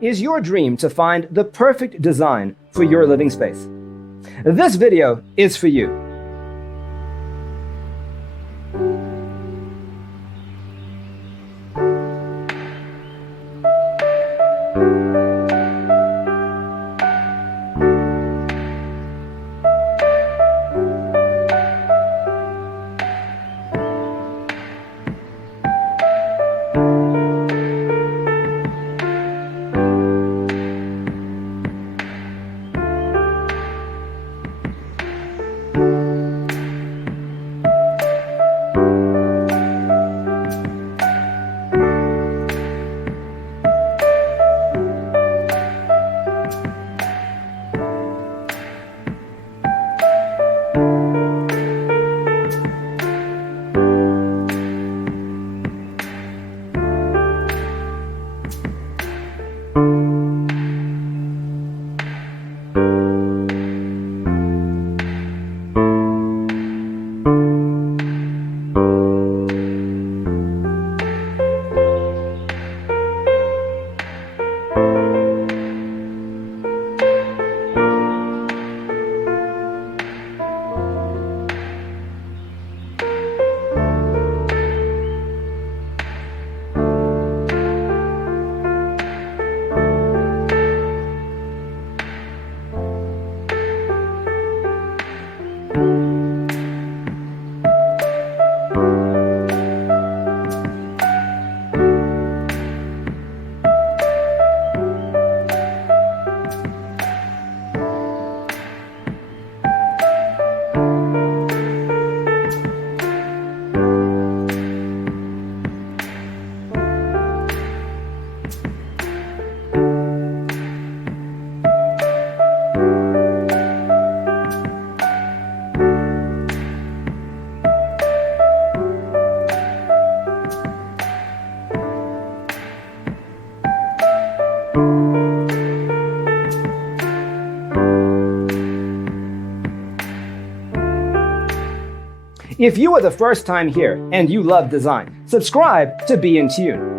Is your dream to find the perfect design for your living space? This video is for you. If you are the first time here and you love design, subscribe to Be in Tune.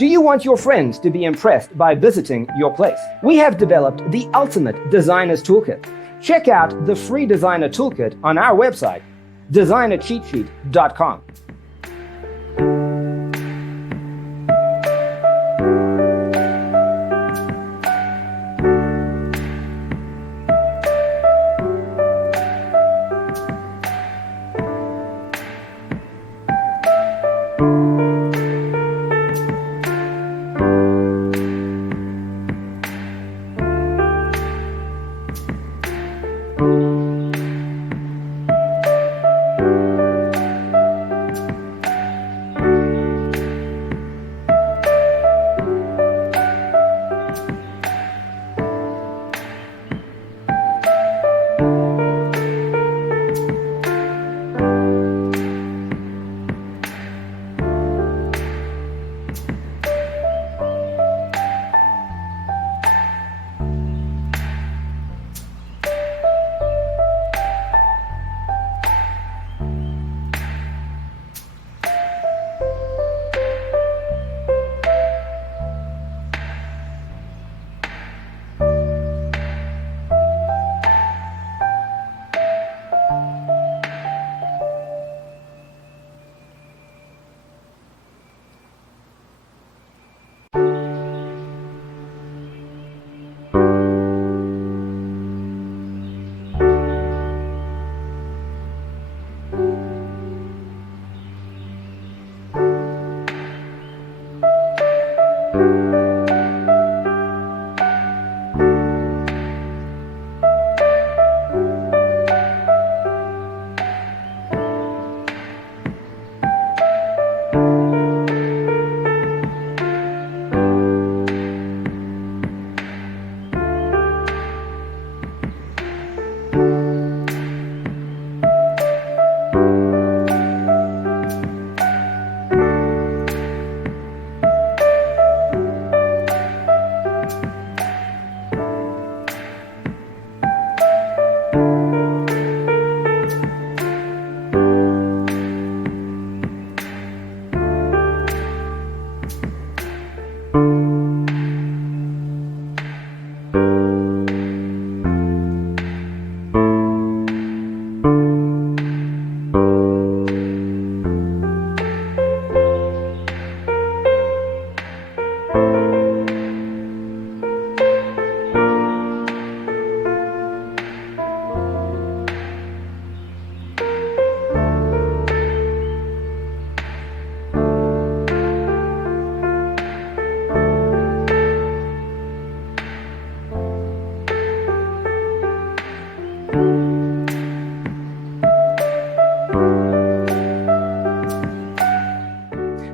Do you want your friends to be impressed by visiting your place? We have developed the ultimate designer's toolkit. Check out the free designer toolkit on our website, designercheatsheet.com.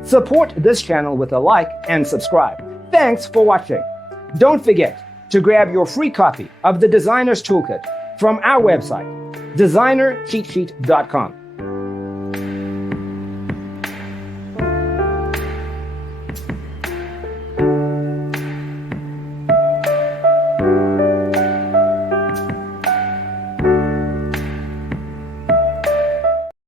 Support this channel with a like and subscribe. Thanks for watching. Don't forget to grab your free copy of the Designer's Toolkit from our website, designercheatsheet.com.